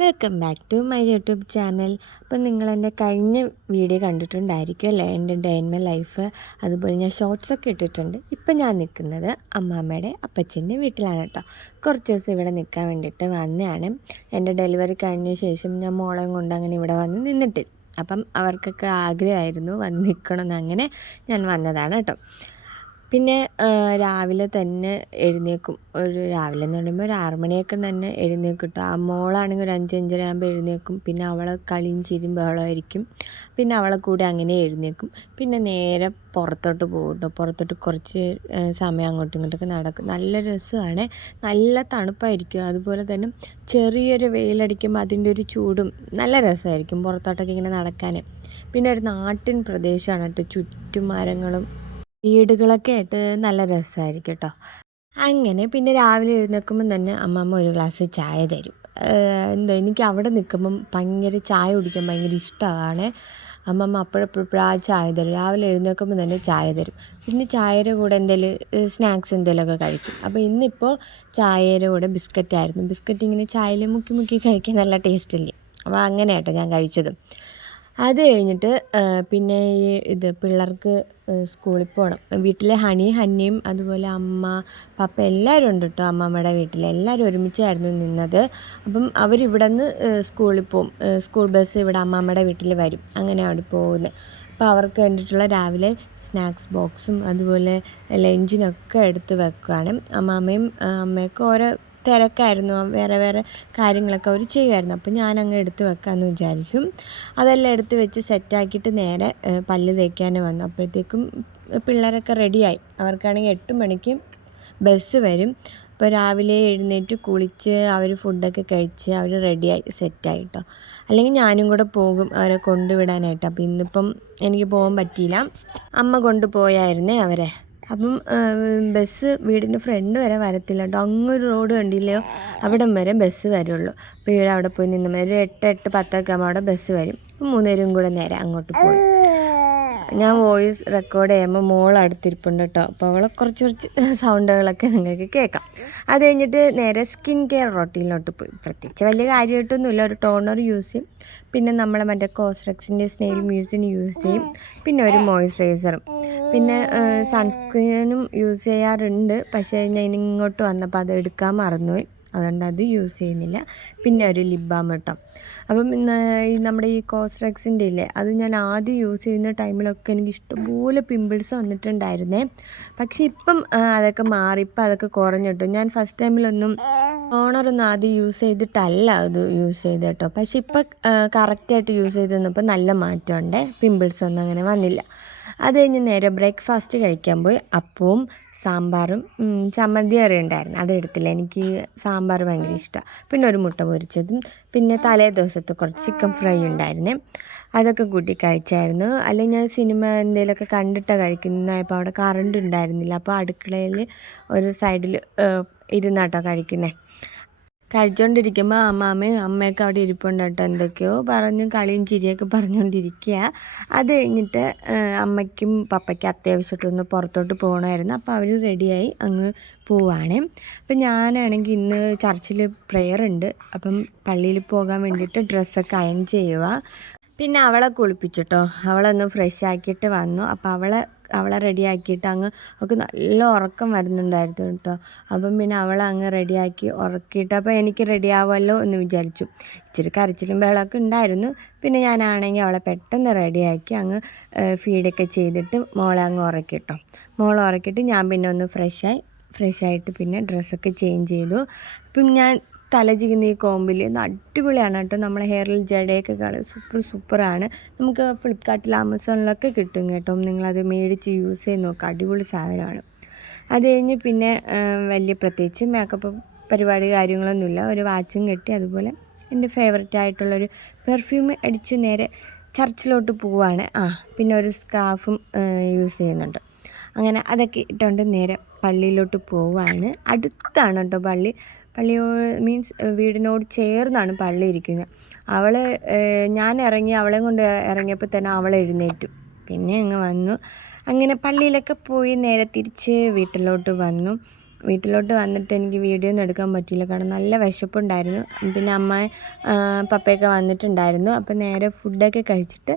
Welcome back to my YouTube channel. അപ്പോൾ നിങ്ങളെൻ്റെ കഴിഞ്ഞ വീഡിയോ കണ്ടിട്ടുണ്ടായിരിക്കും അല്ലേ, എൻ്റെ ഡേ ഇൻ മൈ ലൈഫ്. അതുപോലെ ഞാൻ ഷോർട്സൊക്കെ ഇട്ടിട്ടുണ്ട്. ഇപ്പം ഞാൻ നിൽക്കുന്നത് അമ്മാമ്മയുടെ അപ്പച്ചൻ്റെ വീട്ടിലാണ് കേട്ടോ. കുറച്ച് ദിവസം ഇവിടെ നിൽക്കാൻ വേണ്ടിയിട്ട് വന്നതാണ്. എൻ്റെ ഡെലിവറി കഴിഞ്ഞ ശേഷം ഞാൻ മോളെയും കൊണ്ട് അങ്ങനെ ഇവിടെ വന്ന് നിന്നിട്ടില്ല. അപ്പം അവർക്കൊക്കെ ആഗ്രഹമായിരുന്നു വന്ന് നിൽക്കണമെന്ന്, അങ്ങനെ ഞാൻ വന്നതാണ് കേട്ടോ. പിന്നെ രാവിലെ തന്നെ എഴുന്നേൽക്കും. രാവിലെ എന്ന് പറയുമ്പോൾ ഒരു 6 മണിയൊക്കെ തന്നെ എഴുന്നേൽക്കും കേട്ടോ. ആ മോളാണെങ്കിൽ ഒരു 5-5:30 ആകുമ്പോൾ എഴുന്നേൽക്കും. പിന്നെ അവളെ കളിയും ചിരിയും ബഹളമായിരിക്കും. പിന്നെ അവളെ കൂടെ അങ്ങനെ എഴുന്നേൽക്കും. പിന്നെ നേരെ പുറത്തോട്ട് പോകും കേട്ടോ. പുറത്തോട്ട് കുറച്ച് സമയം അങ്ങോട്ടും ഇങ്ങോട്ടൊക്കെ നടക്കും. നല്ല രസമാണ്, നല്ല തണുപ്പായിരിക്കും. അതുപോലെ തന്നെ ചെറിയൊരു വെയിലടിക്കുമ്പോൾ അതിൻ്റെ ഒരു ചൂടും നല്ല രസമായിരിക്കും പുറത്തോട്ടൊക്കെ ഇങ്ങനെ നടക്കാൻ. പിന്നെ ഒരു നാട്ടിൻ പ്രദേശമാണ് കേട്ടോ, ചുറ്റും മരങ്ങളും വീടുകളൊക്കെ ആയിട്ട് നല്ല രസമായിരിക്കും കേട്ടോ. അങ്ങനെ പിന്നെ രാവിലെ എഴുന്നേൽക്കുമ്പം തന്നെ അമ്മമ്മ ഒരു ഗ്ലാസ് ചായ തരും. എനിക്ക് അവിടെ നിൽക്കുമ്പം ഭയങ്കര ചായ കുടിക്കാൻ ഭയങ്കര ഇഷ്ടമാണ്. അമ്മമ്മ അപ്പോഴെപ്പോഴാ ചായ തരും. രാവിലെ എഴുന്നേൽക്കുമ്പോൾ തന്നെ ചായ തരും. പിന്നെ ചായയുടെ കൂടെ എന്തെങ്കിലും സ്നാക്സ് എന്തെങ്കിലുമൊക്കെ കഴിക്കും. അപ്പോൾ ഇന്നിപ്പോൾ ചായയുടെ കൂടെ ബിസ്ക്കറ്റായിരുന്നു. ബിസ്ക്കറ്റ് ഇങ്ങനെ ചായയിൽ മുക്കി മുക്കി കഴിക്കാൻ നല്ല ടേസ്റ്റല്ലേ. അപ്പോൾ അങ്ങനെ കേട്ടോ ഞാൻ കഴിച്ചതും. അത് കഴിഞ്ഞിട്ട് പിന്നെ പിള്ളേർക്ക് സ്കൂളിൽ പോകണം. വീട്ടിൽ ഹന്നിയും അതുപോലെ അമ്മ പപ്പ എല്ലാവരും ഉണ്ട് കേട്ടോ. അമ്മമ്മയുടെ വീട്ടിൽ എല്ലാവരും ഒരുമിച്ചായിരുന്നു നിന്നത്. അപ്പം അവരിവിടെ നിന്ന് സ്കൂളിൽ പോകും. സ്കൂൾ ബസ് ഇവിടെ അമ്മമ്മയുടെ വീട്ടിൽ വരും. അങ്ങനെ അവിടെ പോകുന്നത്. അപ്പോൾ അവർക്ക് വേണ്ടിയിട്ടുള്ള രാവിലെ സ്നാക്സ് ബോക്സും അതുപോലെ ലഞ്ചിനൊക്കെ എടുത്ത് വെക്കുകയാണ്. അമ്മാമ്മയും അമ്മയൊക്കെ ഓരോ തിരക്കായിരുന്നു, വേറെ വേറെ കാര്യങ്ങളൊക്കെ അവർ ചെയ്യുമായിരുന്നു. അപ്പോൾ ഞാനങ്ങ് എടുത്ത് വെക്കാമെന്ന് വിചാരിച്ചു. അതെല്ലാം എടുത്ത് വെച്ച് സെറ്റാക്കിയിട്ട് നേരെ പല്ല് തേക്കാൻ വന്നു. അപ്പോഴത്തേക്കും പിള്ളേരൊക്കെ റെഡിയായി. അവർക്കാണെങ്കിൽ 8 മണിക്ക് ബസ് വരും. അപ്പോൾ രാവിലെ എഴുന്നേറ്റ് കുളിച്ച് അവർ ഫുഡൊക്കെ കഴിച്ച് അവർ റെഡിയായി സെറ്റായി കേട്ടോ. അല്ലെങ്കിൽ ഞാനും കൂടെ പോകും അവരെ കൊണ്ടുവിടാനായിട്ട്. അപ്പോൾ ഇന്നിപ്പം എനിക്ക് പോകാൻ പറ്റിയില്ല, അമ്മ കൊണ്ടുപോയായിരുന്നേ അവരെ. അപ്പം ബസ് വീടിൻ്റെ ഫ്രണ്ട് വരെ വരത്തില്ല കേട്ടോ. അങ്ങൊരു റോഡ് കണ്ടില്ലയോ, അവിടം വരെ ബസ് വരുള്ളൂ. അപ്പോൾ ഇവിടെ അവിടെ പോയി നിന്ന് ഒരു 8-10 ആകുമ്പോൾ അവിടെ ബസ് വരും. അപ്പം 3 പേരും കൂടെ നേരെ അങ്ങോട്ട് പോയി. ഞാൻ വോയിസ് റെക്കോർഡ് ചെയ്യുമ്പോൾ മോൾ അടുത്തിരിപ്പുണ്ട് കേട്ടോ. അപ്പോൾ അവളെ കുറച്ച് സൗണ്ടുകളൊക്കെ നിങ്ങൾക്ക് കേൾക്കാം. അത് കഴിഞ്ഞിട്ട് നേരെ സ്കിൻ കെയർ റൊട്ടീനിലോട്ട് പോയി. പ്രത്യേകിച്ച് വലിയ കാര്യമായിട്ടൊന്നുമില്ല. ഒരു ടോണർ യൂസ് ചെയ്യും, പിന്നെ നമ്മൾ മറ്റേ കോസ്റെക്സിൻ്റെ സ്നെയിൽ മ്യൂസിന് യൂസ് ചെയ്യും, പിന്നെ ഒരു മോയ്സ്ചറൈസറും, പിന്നെ സൺസ്ക്രീനും യൂസ് ചെയ്യാറുണ്ട്. പക്ഷേ ഞാൻ ഇങ്ങോട്ട് വന്നപ്പോൾ അത് എടുക്കാൻ മറന്നുപോയി, അതുകൊണ്ട് അത് യൂസ് ചെയ്യുന്നില്ല. പിന്നെ ഒരു ലിപ് ബാം കേട്ടോ. അപ്പം നമ്മുടെ ഈ കോസ്റെക്സിൻ്റെ ഇല്ലേ, അത് ഞാൻ ആദ്യം യൂസ് ചെയ്യുന്ന ടൈമിലൊക്കെ എനിക്ക് ഇഷ്ടംപോലെ പിമ്പിൾസ് വന്നിട്ടുണ്ടായിരുന്നേ. പക്ഷെ ഇപ്പം അതൊക്കെ മാറി, ഇപ്പം അതൊക്കെ കുറഞ്ഞിട്ടു. ഞാൻ ഫസ്റ്റ് ടൈമിലൊന്നും ടോണറൊന്നും ആദ്യം യൂസ് ചെയ്തിട്ടല്ല അത് യൂസ് ചെയ്ത് കേട്ടോ. പക്ഷെ ഇപ്പം കറക്റ്റായിട്ട് യൂസ് ചെയ്ത് തന്നപ്പോൾ നല്ല മാറ്റമുണ്ട്, പിമ്പിൾസ് ഒന്നും അങ്ങനെ വന്നില്ല. അത് കഴിഞ്ഞ് നേരെ ബ്രേക്ക്ഫാസ്റ്റ് കഴിക്കാൻ പോയി. അപ്പവും സാമ്പാറും ചമ്മന്തി കറി ഉണ്ടായിരുന്നു, അതെടുത്തില്ല. എനിക്ക് സാമ്പാർ ഭയങ്കര ഇഷ്ടമാണ്. പിന്നെ ഒരു മുട്ട പൊരിച്ചതും, പിന്നെ തലേ ദിവസത്തെ കുറച്ച് ചിക്കൻ ഫ്രൈ ഉണ്ടായിരുന്നേ, അതൊക്കെ കൂട്ടി കഴിച്ചായിരുന്നു. അല്ലെങ്കിൽ ഞാൻ സിനിമ എന്തെങ്കിലുമൊക്കെ കണ്ടിട്ടാണ് കഴിക്കുന്നത്. അപ്പോൾ അവിടെ കറണ്ട് ഉണ്ടായിരുന്നില്ല. അപ്പോൾ അടുക്കളയിൽ ഒരു സൈഡിൽ ഇരുന്നാട്ടോ കഴിക്കുന്നത്. കഴിച്ചുകൊണ്ടിരിക്കുമ്പോൾ അമ്മയൊക്കെ അവിടെ ഇരിപ്പുണ്ട് കേട്ടോ. എന്തൊക്കെയോ പറഞ്ഞ് കളിയും ചിരിയൊക്കെ പറഞ്ഞുകൊണ്ടിരിക്കുക. അത് കഴിഞ്ഞിട്ട് അമ്മയ്ക്കും പപ്പയ്ക്കും അത്യാവശ്യമായിട്ടൊന്ന് പുറത്തോട്ട് പോകണമായിരുന്നു. അപ്പോൾ അവർ റെഡിയായി അങ്ങ് പോവുകയാണ്. അപ്പം ഞാനാണെങ്കിൽ ഇന്ന് ചർച്ചിൽ പ്രെയർ ഉണ്ട്. അപ്പം പള്ളിയിൽ പോകാൻ വേണ്ടിയിട്ട് ഡ്രസ്സൊക്കെ അയൺ ചെയ്യുക. പിന്നെ അവളെ കുളിപ്പിച്ചിട്ടോ, അവളൊന്ന് ഫ്രഷ് ആക്കിയിട്ട് വന്നു. അപ്പോൾ അവളെ റെഡിയാക്കിയിട്ട് അവൾക്ക് നല്ല ഉറക്കം വരുന്നുണ്ടായിരുന്നു കേട്ടോ. അപ്പം പിന്നെ അവളെ അങ്ങ് റെഡിയാക്കി ഉറക്കിയിട്ട്, അപ്പോൾ എനിക്ക് റെഡിയാവുമല്ലോ എന്ന് വിചാരിച്ചു. ഇച്ചിരി കരച്ചിലും ബഹളമൊക്കെ ഉണ്ടായിരുന്നു. പിന്നെ ഞാനാണെങ്കിൽ അവളെ പെട്ടെന്ന് റെഡിയാക്കി അങ്ങ് ഫീഡൊക്കെ ചെയ്തിട്ട് മോളെ അങ്ങ് ഉറക്കിട്ടോ. മോളെ ഉറക്കിയിട്ട് ഞാൻ പിന്നെ ഒന്ന് ഫ്രഷായിട്ട് പിന്നെ ഡ്രസ്സൊക്കെ ചേഞ്ച് ചെയ്തു. അപ്പം ഞാൻ തല ചികുന്ന ഈ കോമ്പിൽ അടിപൊളിയാണ് കേട്ടോ. നമ്മളെ ഹെയറിൽ ജടയൊക്കെ കാണാൻ സൂപ്പറാണ്. നമുക്ക് ഫ്ലിപ്കാർട്ടിൽ ആമസോണിലൊക്കെ കിട്ടും കേട്ടോ. നിങ്ങളത് മേടിച്ച് യൂസ് ചെയ്ത് നോക്കുക, അടിപൊളി സാധനമാണ്. അത് കഴിഞ്ഞ് പിന്നെ വലിയ പ്രത്യേകിച്ച് മേക്കപ്പ് പരിപാടി കാര്യങ്ങളൊന്നുമില്ല. ഒരു വാച്ചും കെട്ടി, അതുപോലെ എൻ്റെ ഫേവററ്റ് ആയിട്ടുള്ളൊരു പെർഫ്യൂം അടിച്ച് നേരെ ചർച്ചിലോട്ട് പോവുകയാണ്. പിന്നെ ഒരു സ്കാർഫും യൂസ് ചെയ്യുന്നുണ്ട്. അങ്ങനെ അതൊക്കെ ഇട്ടുകൊണ്ട് നേരെ പള്ളിയിലോട്ട് പോവുകയാണ്. അടുത്താണ് കേട്ടോ പള്ളി. മീൻസ് വീടിനോട് ചേർന്നാണ് പള്ളി ഇരിക്കുന്നത്. ഞാൻ അവളെ കൊണ്ട് ഇറങ്ങിയപ്പോൾ തന്നെ അവൾ എഴുന്നേറ്റു. പിന്നെ അങ്ങ് വന്നു. അങ്ങനെ പള്ളിയിലൊക്കെ പോയി നേരെ തിരിച്ച് വീട്ടിലോട്ട് വന്നു. വീട്ടിലോട്ട് വന്നിട്ട് എനിക്ക് വീഡിയോ ഒന്നും എടുക്കാൻ പറ്റിയില്ല, കാരണം നല്ല വിശപ്പുണ്ടായിരുന്നു. പിന്നെ പപ്പയൊക്കെ വന്നിട്ടുണ്ടായിരുന്നു. അപ്പോൾ നേരെ ഫുഡൊക്കെ കഴിച്ചിട്ട്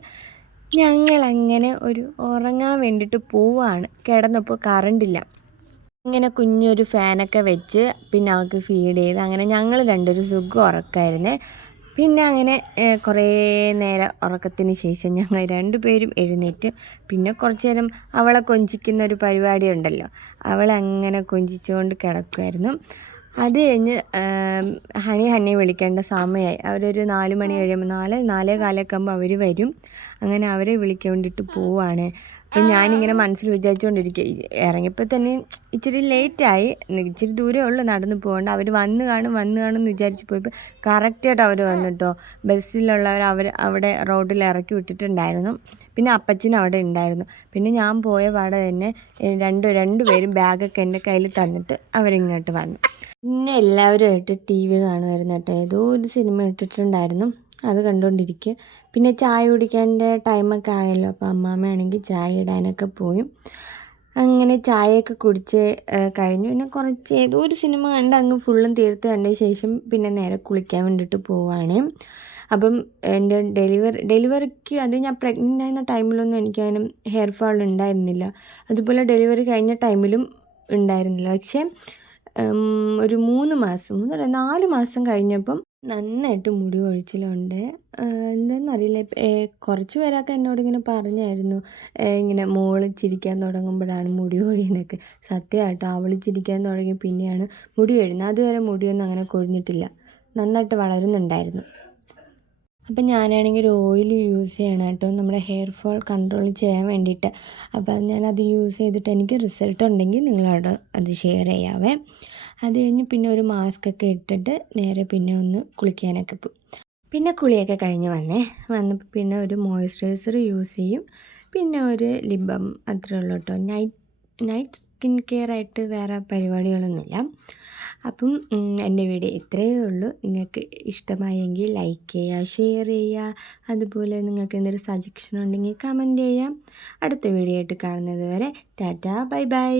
ഞങ്ങളങ്ങനെ ഒരു ഉറങ്ങാൻ വേണ്ടിയിട്ട് പോവുകയാണ്. കിടന്നപ്പോൾ കറണ്ടില്ല. ഇങ്ങനെ കുഞ്ഞൊരു ഫാനൊക്കെ വെച്ച് പിന്നെ അവൾക്ക് ഫീഡ് ചെയ്ത് അങ്ങനെ ഞങ്ങൾ രണ്ടൊരു സുഖം ഉറക്കമായിരുന്നേ. പിന്നെ അങ്ങനെ കുറേ നേരം ഉറക്കത്തിന് ശേഷം ഞങ്ങൾ രണ്ടുപേരും എഴുന്നേറ്റ് പിന്നെ കുറച്ച് നേരം അവളെ കൊഞ്ചിക്കുന്ന ഒരു പരിപാടി ഉണ്ടല്ലോ, അവളെ അങ്ങനെ കൊഞ്ചിച്ചുകൊണ്ട് കിടക്കുമായിരുന്നു. അത് കഴിഞ്ഞ് ഹണിയെ വിളിക്കേണ്ട സമയമായി. അവരൊരു 4 മണി കഴിയുമ്പോൾ 4-4:15 ആകുമ്പോൾ അവർ വരും. അങ്ങനെ അവരെ വിളിക്കാൻ വേണ്ടിയിട്ട് പോവുകയാണ്. അപ്പം ഞാനിങ്ങനെ മനസ്സിൽ വിചാരിച്ചുകൊണ്ടിരിക്കുക, ഇറങ്ങിയപ്പോൾ തന്നെ ഇച്ചിരി ലേറ്റായി, ഇച്ചിരി ദൂരമേ ഉള്ളൂ നടന്ന് പോകേണ്ട. അവർ വന്ന് കാണും എന്ന് വിചാരിച്ച് പോയപ്പോൾ കറക്റ്റായിട്ട് അവർ വന്നിട്ടോ. ബസ്സിലുള്ളവർ അവിടെ റോഡിൽ ഇറക്കി വിട്ടിട്ടുണ്ടായിരുന്നു. പിന്നെ അപ്പച്ചനും അവിടെ ഉണ്ടായിരുന്നു. പിന്നെ ഞാൻ പോയ പാടെ തന്നെ രണ്ടുപേരും ബാഗൊക്കെ എൻ്റെ കയ്യിൽ തന്നിട്ട് അവരിങ്ങോട്ട് വന്നു. പിന്നെ എല്ലാവരുമായിട്ട് TV കാണുമായിരുന്നു കേട്ടോ. ഏതോ ഒരു സിനിമ ഇട്ടിട്ടുണ്ടായിരുന്നു, അത് കണ്ടുകൊണ്ടിരിക്കുക. പിന്നെ ചായ കുടിക്കാൻ്റെ ടൈമൊക്കെ ആയല്ലോ, അപ്പോൾ അമ്മാമ്മയാണെങ്കിൽ ചായ ഇടാനൊക്കെ പോയി. അങ്ങനെ ചായയൊക്കെ കുടിച്ച് കഴിഞ്ഞു. പിന്നെ കുറച്ച് ഏതോ ഒരു സിനിമ കണ്ട് അങ്ങ് ഫുള്ളും തീർത്ത് കണ്ട ശേഷം പിന്നെ നേരെ കുളിക്കാൻ വേണ്ടിയിട്ട് പോവുകയാണ്. അപ്പം എൻ്റെ ഡെലിവറിക്ക് അത് ഞാൻ പ്രഗ്നൻ്റ് ആയിരുന്ന ടൈമിലൊന്നും എനിക്കങ്ങനെ ഹെയർ ഫാൾ ഉണ്ടായിരുന്നില്ല. അതുപോലെ ഡെലിവറി കഴിഞ്ഞ ടൈമിലും ഉണ്ടായിരുന്നില്ല. പക്ഷേ ഒരു 4 മാസം കഴിഞ്ഞപ്പം നന്നായിട്ട് മുടി കൊഴിച്ചിലുണ്ട്. എന്താണെന്നറിയില്ല. കുറച്ച് പേരൊക്കെ എന്നോടിങ്ങനെ പറഞ്ഞായിരുന്നു, ഇങ്ങനെ മോള് ചിരിക്കാൻ തുടങ്ങുമ്പോഴാണ് മുടി കൊഴിയുന്നതൊക്കെ. സത്യമായിട്ടോ, അവൾ ചിരിക്കാൻ തുടങ്ങി പിന്നെയാണ് മുടി കൊഴിയുന്നത്. അതുവരെ മുടിയൊന്നും അങ്ങനെ കൊഴിഞ്ഞിട്ടില്ല, നന്നായിട്ട് വളരുന്നുണ്ടായിരുന്നു. അപ്പം ഞാനാണെങ്കിൽ ഒരു ഓയിൽ യൂസ് ചെയ്യണം കേട്ടോ, നമ്മുടെ ഹെയർ ഫോൾ കൺട്രോൾ ചെയ്യാൻ വേണ്ടിയിട്ട്. അപ്പം ഞാനത് യൂസ് ചെയ്തിട്ട് എനിക്ക് റിസൾട്ട് ഉണ്ടെങ്കിൽ നിങ്ങളോട് അത് ഷെയർ ചെയ്യാവേ. അത് കഴിഞ്ഞ് പിന്നെ ഒരു മാസ്കൊക്കെ ഇട്ടിട്ട് നേരെ പിന്നെ ഒന്ന് കുളിക്കാനൊക്കെ പോകും. പിന്നെ കുളിയൊക്കെ കഴിഞ്ഞ് വന്നപ്പോൾ പിന്നെ ഒരു മോയ്സ്ചറൈസർ യൂസ് ചെയ്യും, പിന്നെ ഒരു ലിപ് ബാം, അത്രേ ഉള്ളൂ കേട്ടോ. നൈറ്റ് സ്കിൻ കെയർ ആയിട്ട് വേറെ പരിപാടികളൊന്നുമില്ല. അപ്പം എൻ്റെ വീഡിയോ ഇത്രയേ ഉള്ളൂ. നിങ്ങൾക്ക് ഇഷ്ടമായെങ്കിൽ ലൈക്ക് ചെയ്യുക, ഷെയർ ചെയ്യുക. അതുപോലെ നിങ്ങൾക്ക് എന്തെങ്കിലും സജഷൻ ഉണ്ടെങ്കിൽ കമൻറ്റ് ചെയ്യാം. അടുത്ത വീഡിയോ ആയിട്ട് കാണുന്നത് വരെ ടാറ്റാ, ബൈ ബൈ.